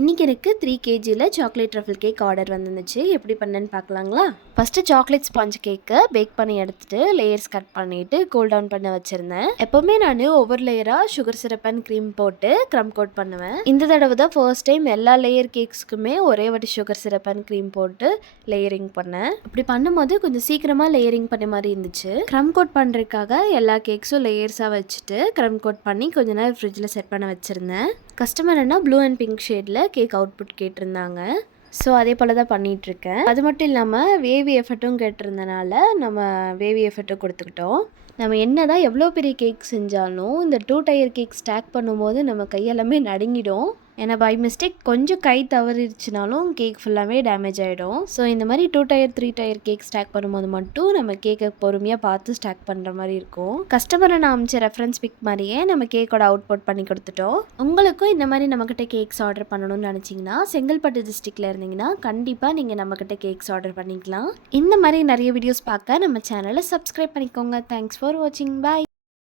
இன்றைக்கி எனக்கு 3 kgயில் chocolate truffle cake order வந்துருந்துச்சு. எப்படி பண்ணேன்னு பார்க்கலாங்களா? ஃபஸ்ட்டு சாக்லேட் ஸ்பாஞ்ச் கேக்கை பேக் பண்ணி எடுத்துகிட்டு லேயர்ஸ் கட் பண்ணிவிட்டு கூல் டவுன் பண்ண வச்சுருந்தேன். எப்போவுமே நான் ஒவ்வொரு லேயராக சுகர் சிரப் அண்ட் க்ரீம் போட்டு க்ரம் கோட் பண்ணுவேன். இந்த தடவை தான் ஃபர்ஸ்ட் டைம் எல்லா லேயர் கேக்ஸ்க்குமே ஒரே வாட்டி சுகர் சிரப் அண்ட் க்ரீம் போட்டு லேயரிங் பண்ணேன். இப்படி பண்ணும்போது கொஞ்சம் சீக்கிரமாக லேயரிங் பண்ண மாதிரி இருந்துச்சு. க்ரம் கோட் பண்ணுறதுக்காக எல்லா கேக்ஸும் லேயர்ஸாக வச்சுட்டு க்ரம் கோட் பண்ணி கொஞ்ச நேரம் ஃப்ரிட்ஜில் செட் பண்ண வச்சுருந்தேன். கஸ்டமர் என்ன ப்ளூ அண்ட் பிங்க் ஷேடில் கேக் அவுட்புட் கேட்டிருந்தாங்க. ஸோ அதே போல் தான் பண்ணிகிட்ருக்கேன். அது மட்டும் இல்லாமல் வேவி எஃபர்ட்டும் கேட்டிருந்தனால நம்ம வேவி எஃபர்ட்டும் கொடுத்துக்கிட்டோம். நம்ம என்ன தான் எவ்வளோ பெரிய கேக் செஞ்சாலும் இந்த 2 டயர் கேக் ஸ்டாக் பண்ணும்போது நம்ம கையெல்லாமே நடுங்கிடும். ஏன்னா பை மிஸ்டேக் கொஞ்சம் கை தவறிடுச்சுனாலும் கேக் ஃபுல்லாகவே டேமேஜ் ஆகிடும். ஸோ இந்த மாதிரி 2 டயர் 3 டயர் கேக் ஸ்டாக் பண்ணும்போது மட்டும் நம்ம கேக்கை பொறுமையாக பார்த்து ஸ்டாக் பண்ணுற மாதிரி இருக்கும். கஸ்டமரை நான் அமைச்ச ரெஃபரன்ஸ் பிக் மாதிரியே நம்ம கேக்கோட அவுட்புட் பண்ணி கொடுத்துட்டோம். உங்களுக்கும் இந்த மாதிரி நம்மக்கிட்ட கேக்ஸ் ஆர்டர் பண்ணணும்னு நினச்சிங்கன்னா செங்கல்பட்டு டிஸ்ட்ரிக்டில் இருந்தீங்கன்னா கண்டிப்பாக நீங்கள் நம்மக்கிட்ட கேக்ஸ் ஆர்டர் பண்ணிக்கலாம். இந்த மாதிரி நிறைய வீடியோஸ் பார்க்க நம்ம சேனலை சப்ஸ்கிரைப் பண்ணிக்கோங்க. தேங்க்ஸ் ஃபார் வாட்சிங். பாய்.